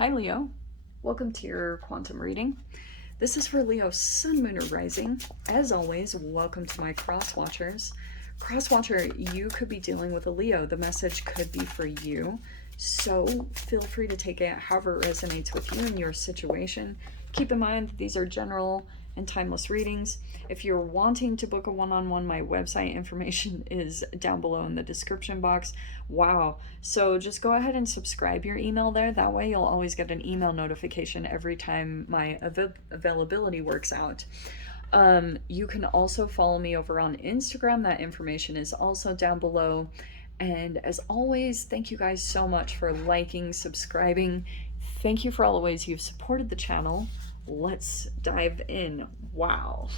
Hi Leo, welcome to your quantum reading. This is for Leo Sun, Moon, or Rising. As always, welcome to my cross watchers. Cross watcher, you could be dealing with a Leo. The message could be for you. So feel free to take it however it resonates with you and your situation. Keep in mind that these are general and timeless readings. If you're wanting to book a one-on-one, my website information is down below in the description box. Wow. So just go ahead and subscribe your email there. That way you'll always get an email notification every time my availability works out. You can also follow me over on Instagram. That information is also down below. And as always, thank you guys so much for liking, subscribing. Thank you for all the ways you've supported the channel. Let's dive in. Wow.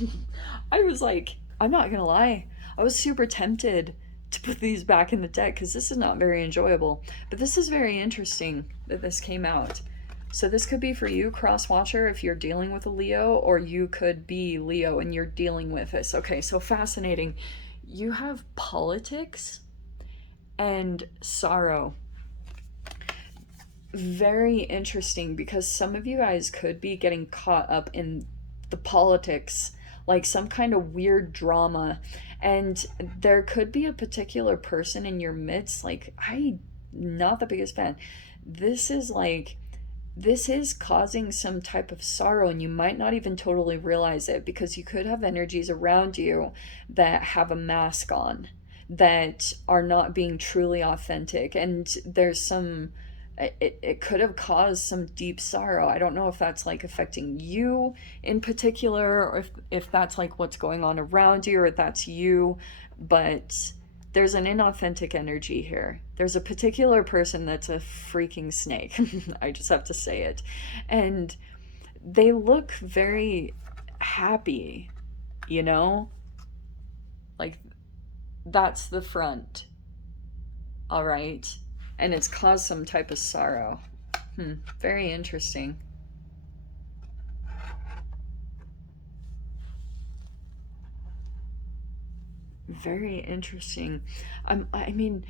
I was like, I'm not gonna lie, I was super tempted to put these back in the deck because this is not very enjoyable. But this is very interesting that this came out. So this could be for you, cross watcher, if you're dealing with a Leo, or you could be Leo and you're dealing with this. Okay, so fascinating. You have politics and sorrow. Very interesting, because some of you guys could be getting caught up in the politics, like some kind of weird drama, and there could be a particular person in your midst. Like, I'm not the biggest fan. This is causing some type of sorrow, and you might not even totally realize it, because you could have energies around you that have a mask on, that are not being truly authentic, and there's some it could have caused some deep sorrow. I don't know if that's like affecting you in particular, or if that's like what's going on around you, or if that's you, but there's an inauthentic energy here. There's a particular person that's a freaking snake. I just have to say it. And they look very happy, you know? Like, that's the front. All right. And it's caused some type of sorrow. Very interesting. Very interesting. I mean,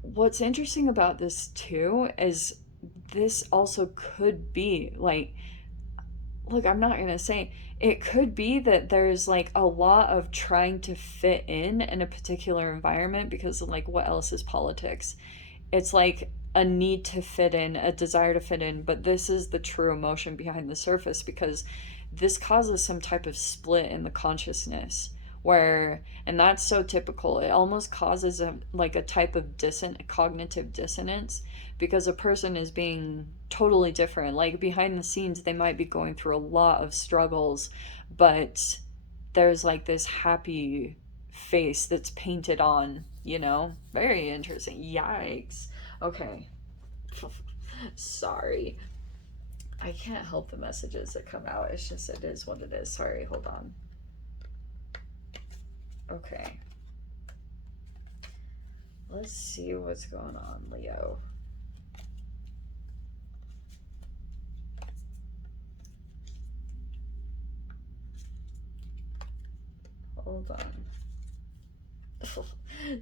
what's interesting about this too is this also could be like, look, I'm not gonna say, it could be that there's like a lot of trying to fit in a particular environment, because like, what else is politics? It's like a need to fit in, a desire to fit in, but this is the true emotion behind the surface, because this causes some type of split in the consciousness, where, and that's so typical, it almost causes like a type of cognitive dissonance, because a person is being totally different. Like, behind the scenes they might be going through a lot of struggles, but there's like this happy face that's painted on, you know? Very interesting. Yikes. Okay. Sorry. I can't help the messages that come out. It's just, it is what it is. Sorry, hold on. Okay. Let's see what's going on, Leo. Hold on.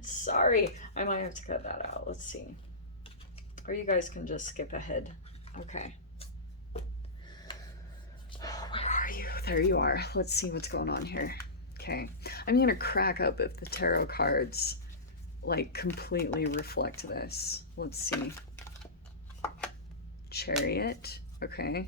Sorry, I might have to cut that out. Let's see. Or you guys can just skip ahead. Okay. Where are you? There you are. Let's see what's going on here. Okay. I'm gonna crack up if the tarot cards like completely reflect this. Let's see. Chariot. Okay.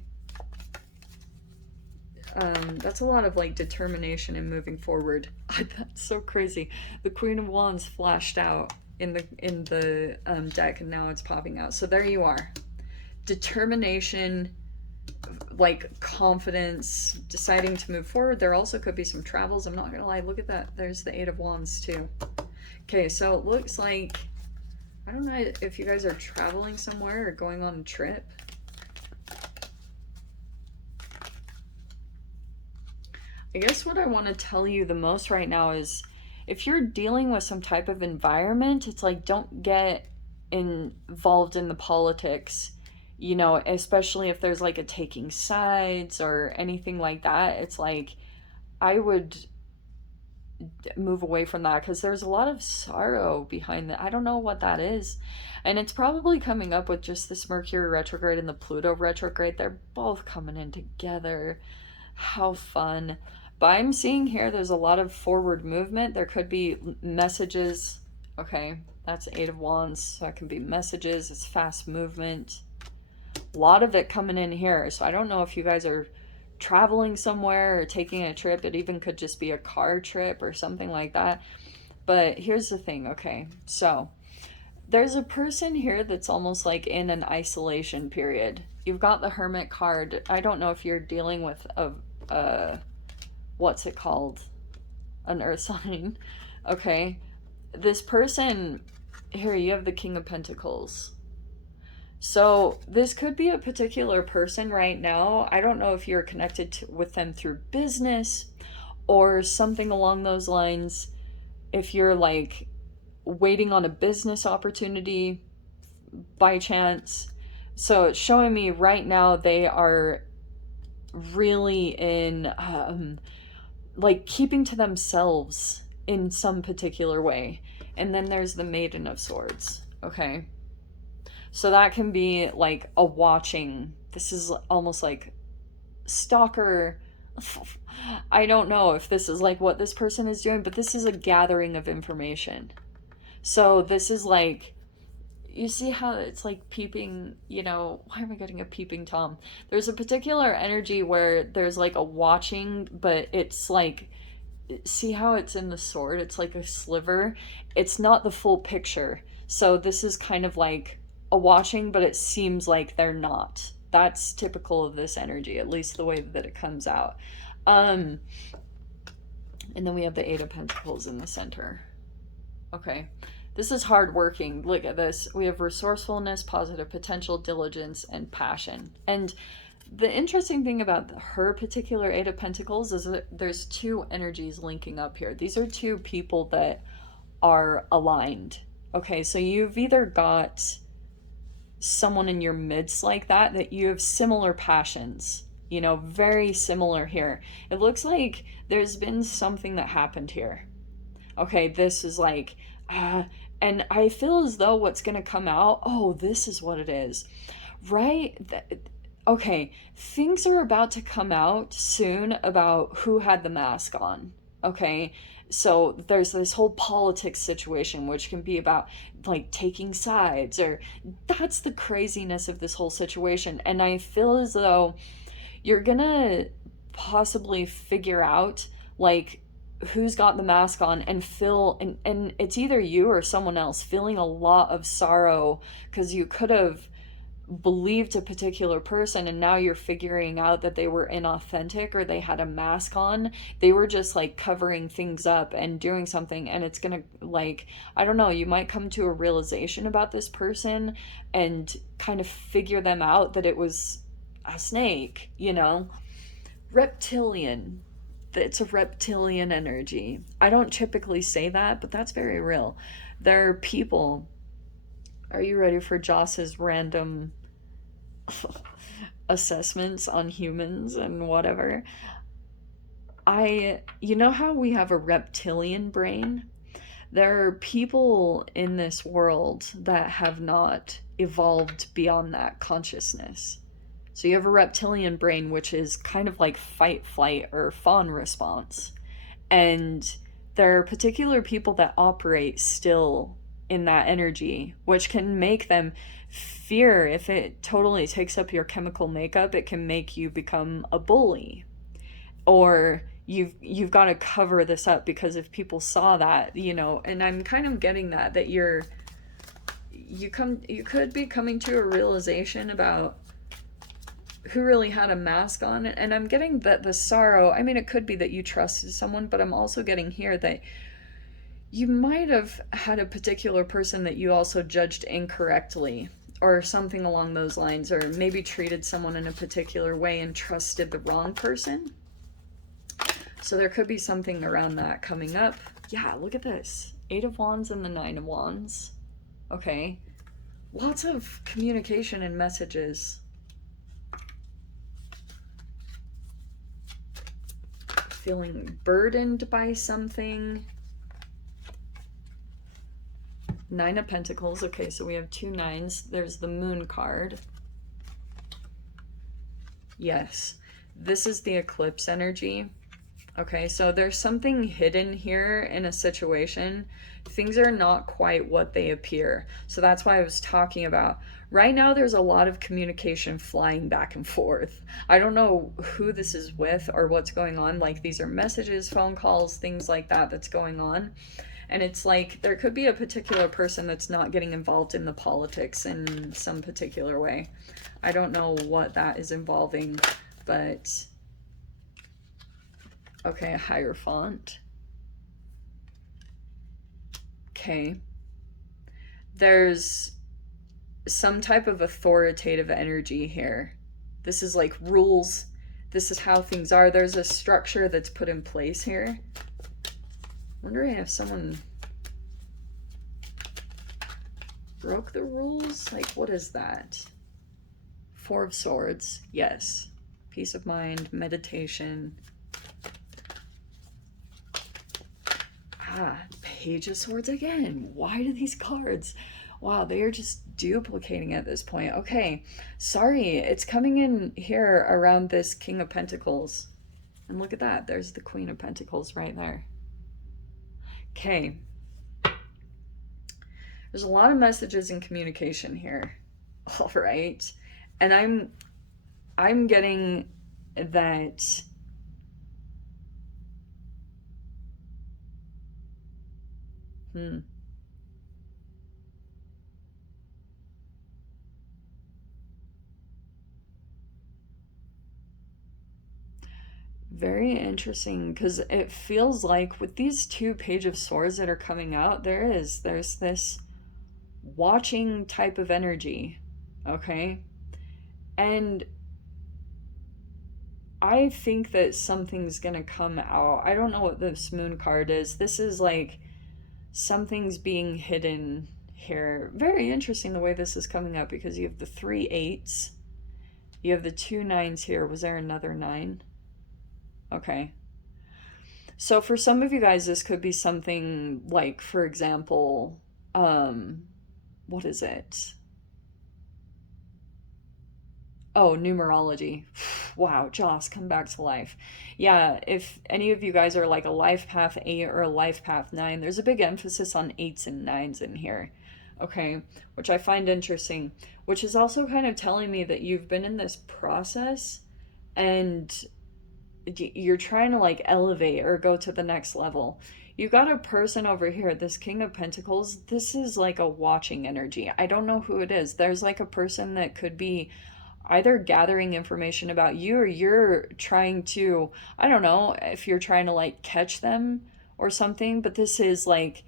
That's a lot of like determination and moving forward. That's so crazy. The Queen of Wands flashed out in the deck, and now it's popping out. So there you are. Determination, like confidence, deciding to move forward. There also could be some travels. I'm not gonna lie. Look at that. There's the Eight of Wands too. Okay, so it looks like, I don't know if you guys are traveling somewhere or going on a trip. I guess what I want to tell you the most right now is, if you're dealing with some type of environment, it's like, don't get involved in the politics, you know, especially if there's like a taking sides or anything like that. It's like, I would move away from that, because there's a lot of sorrow behind that. I don't know what that is. And it's probably coming up with just this Mercury retrograde and the Pluto retrograde. They're both coming in together. How fun. But I'm seeing here there's a lot of forward movement. There could be messages. Okay, that's Eight of Wands. So that can be messages. It's fast movement. A lot of it coming in here. So I don't know if you guys are traveling somewhere or taking a trip. It even could just be a car trip or something like that. But here's the thing, okay? So there's a person here that's almost like in an isolation period. You've got the Hermit card. I don't know if you're dealing with a what's it called? An earth sign. Okay. This person here, you have the King of Pentacles. So this could be a particular person right now. I don't know if you're connected with them through business or something along those lines. If you're like waiting on a business opportunity by chance. So it's showing me right now they are really in like keeping to themselves in some particular way. And then there's the Maiden of Swords. Okay. So that can be like a watching. This is almost like stalker. I don't know if this is like what this person is doing, but this is a gathering of information. So this is like, you see how it's like peeping, you know, why am I getting a peeping Tom? There's a particular energy where there's like a watching, but it's like, see how it's in the sword? It's like a sliver. It's not the full picture. So this is kind of like a watching, but it seems like they're not. That's typical of this energy, at least the way that it comes out. And then we have the Eight of Pentacles in the center. Okay. This is hardworking. Look at this. We have resourcefulness, positive potential, diligence, and passion. And the interesting thing about her particular Eight of Pentacles is that there's two energies linking up here. These are two people that are aligned. Okay, so you've either got someone in your midst like that you have similar passions, you know, very similar here. It looks like there's been something that happened here. Okay, this is like, and I feel as though what's going to come out, oh, this is what it is, right? Okay, things are about to come out soon about who had the mask on, okay? So there's this whole politics situation, which can be about like taking sides, or that's the craziness of this whole situation. And I feel as though you're gonna possibly figure out like who's got the mask on and feel, and it's either you or someone else feeling a lot of sorrow because you could have believed a particular person and now you're figuring out that they were inauthentic or they had a mask on. They were just like covering things up and doing something, and it's gonna, like, I don't know, you might come to a realization about this person and kind of figure them out that it was a snake, you know. Reptilian. It's a reptilian energy. I don't typically say that, but that's very real. There are people. Are you ready for Joss's random assessments on humans and whatever? You know how we have a reptilian brain? There are people in this world that have not evolved beyond that consciousness. So you have a reptilian brain, which is kind of like fight, flight, or fawn response. And there are particular people that operate still in that energy, which can make them fear. If it totally takes up your chemical makeup, it can make you become a bully. Or you've got to cover this up, because if people saw that, you know, and I'm kind of getting that you could be coming to a realization about who really had a mask on. And I'm getting that the sorrow, I mean, it could be that you trusted someone, but I'm also getting here that you might have had a particular person that you also judged incorrectly or something along those lines, or maybe treated someone in a particular way and trusted the wrong person. So there could be something around that coming up. Yeah, look at this. Eight of Wands and the Nine of Wands. Okay. Lots of communication and messages. feeling burdened by something. 9 of Pentacles. Okay, so we have 2 9s. There's the Moon card. Yes, this is the eclipse energy. Okay, so there's something hidden here in a situation. Things are not quite what they appear. So that's why I was talking about. Right now, there's a lot of communication flying back and forth. I don't know who this is with or what's going on. Like, these are messages, phone calls, things like that that's going on. And it's like there could be a particular person that's not getting involved in the politics in some particular way. I don't know what that is involving, but... Okay, a higher font. Okay. There's some type of authoritative energy here. This is like rules. This is how things are. There's a structure that's put in place here. Wondering if someone broke the rules? Like, what is that? 4 of Swords. Yes. Peace of mind, meditation. Page of Swords again. Why do these cards? Wow, they are just duplicating at this point. Okay, sorry, it's coming in here around this King of Pentacles. And look at that, there's the Queen of Pentacles right there. Okay. There's a lot of messages and communication here. All right. And I'm getting that very interesting, because it feels like with these 2 Page of Swords that are coming out, there's this watching type of energy. Okay. And I think that something's gonna come out. I don't know what this Moon card is. This is like something's being hidden here. Very interesting the way this is coming up, because you have the 3 8s. You have the 2 9s here. Was there another 9? Okay. So for some of you guys, this could be something like, for example, what is it? Oh, numerology. Wow, Joss, come back to life. Yeah, if any of you guys are like a life path 8 or a life path 9, there's a big emphasis on 8s and 9s in here. Okay, which I find interesting, which is also kind of telling me that you've been in this process and you're trying to like elevate or go to the next level. You got a person over here, this King of Pentacles. This is like a watching energy. I don't know who it is. There's like a person that could be either gathering information about you, or you're trying to, I don't know if you're trying to like catch them or something, but this is like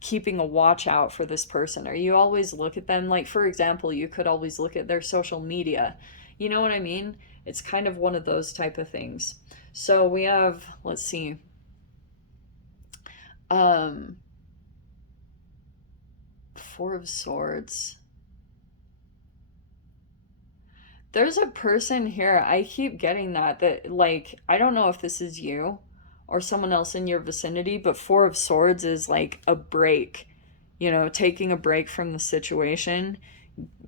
keeping a watch out for this person, or you always look at them. Like, for example, you could always look at their social media. You know what I mean? It's kind of one of those type of things. So we have, let's see, 4 of Swords. There's a person here, I keep getting that like, I don't know if this is you or someone else in your vicinity, but 4 of Swords is like a break, you know, taking a break from the situation,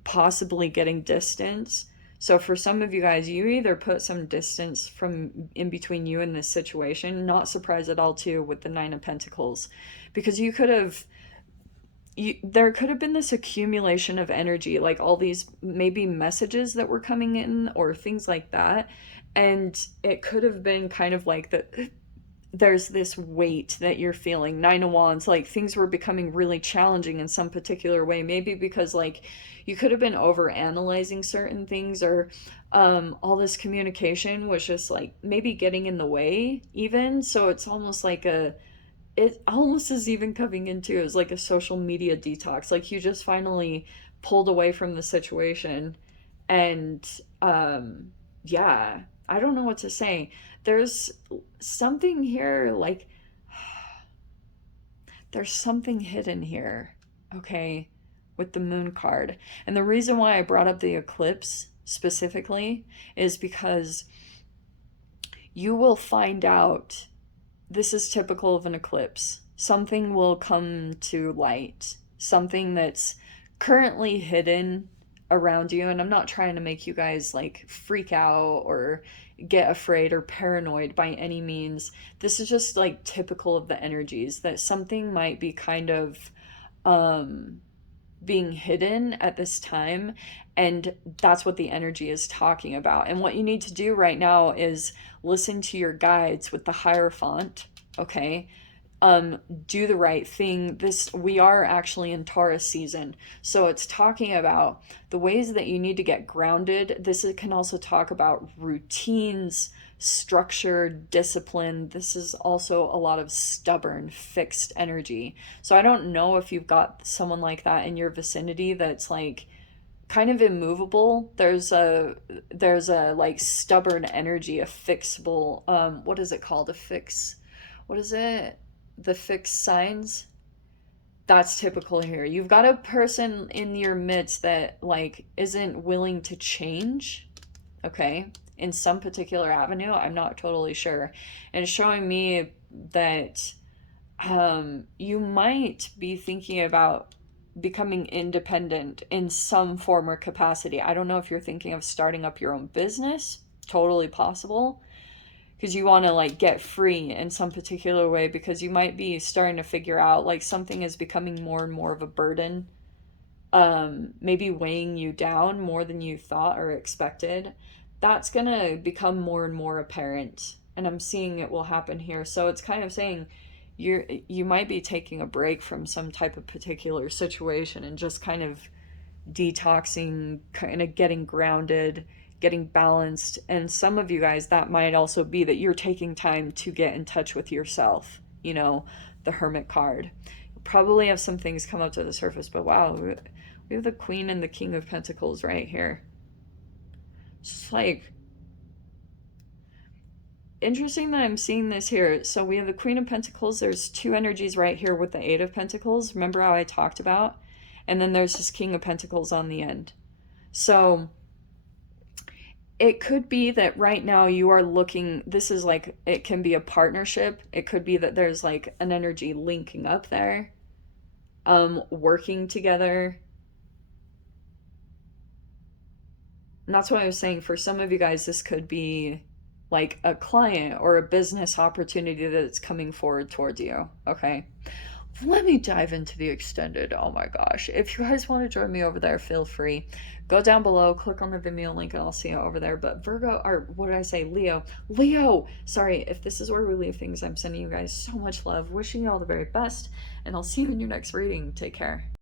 possibly getting distance. So for some of you guys, you either put some distance from in between you and this situation. Not surprised at all too with the 9 of Pentacles, because you could have, there could have been this accumulation of energy, like all these maybe messages that were coming in or things like that. And it could have been kind of like that. There's this weight that you're feeling. 9 of Wands, like things were becoming really challenging in some particular way. Maybe because like you could have been over analyzing certain things, or all this communication was just like maybe getting in the way even. So it's almost like it almost is even coming into as like a social media detox. Like you just finally pulled away from the situation. And yeah, I don't know what to say. There's something here, like there's something hidden here, okay, with the Moon card. And the reason why I brought up the eclipse specifically is because you will find out this is typical of an eclipse. Something will come to light, something that's currently hidden around you. And I'm not trying to make you guys like freak out or get afraid or paranoid by any means. This is just like typical of the energies that something might be kind of um being hidden at this time, and that's what the energy is talking about. And what you need to do right now is listen to your guides with the Hierophant, okay? Do the right thing. This, we are actually in Taurus season, so it's talking about the ways that you need to get grounded. This can also talk about routines, structure, discipline. This is also a lot of stubborn, fixed energy. So I don't know if you've got someone like that in your vicinity that's like kind of immovable. There's a like stubborn energy, a fixable, what is it called? A fix, what is it? The fixed signs. That's typical here. You've got a person in your midst that like isn't willing to change, okay, in some particular avenue. I'm not totally sure. And it's showing me that you might be thinking about becoming independent in some form or capacity. I don't know if you're thinking of starting up your own business. Totally possible, because you want to like get free in some particular way, because you might be starting to figure out like something is becoming more and more of a burden, maybe weighing you down more than you thought or expected. That's gonna become more and more apparent, and I'm seeing it will happen here. So it's kind of saying you might be taking a break from some type of particular situation and just kind of detoxing, kind of getting grounded, getting balanced. And some of you guys, that might also be that you're taking time to get in touch with yourself, you know, the Hermit card. You'll probably have some things come up to the surface, but wow, we have the Queen and the King of Pentacles right here. It's just like interesting that I'm seeing this here. So we have the Queen of Pentacles. There's two energies right here with the Eight of Pentacles. Remember how I talked about? And then there's this King of Pentacles on the end. So it could be that right now you are looking, this is like, it can be a partnership. It could be that there's like an energy linking up there, working together. And that's what I was saying. For some of you guys, this could be like a client or a business opportunity that's coming forward towards you. Okay. Let me dive into the extended. Oh my gosh. If you guys want to join me over there, feel free. Go down below, click on the Vimeo link, and I'll see you over there. But Virgo, or what did I say? Leo. Sorry, if this is where we leave things, I'm sending you guys so much love, wishing you all the very best, and I'll see you in your next reading. Take care.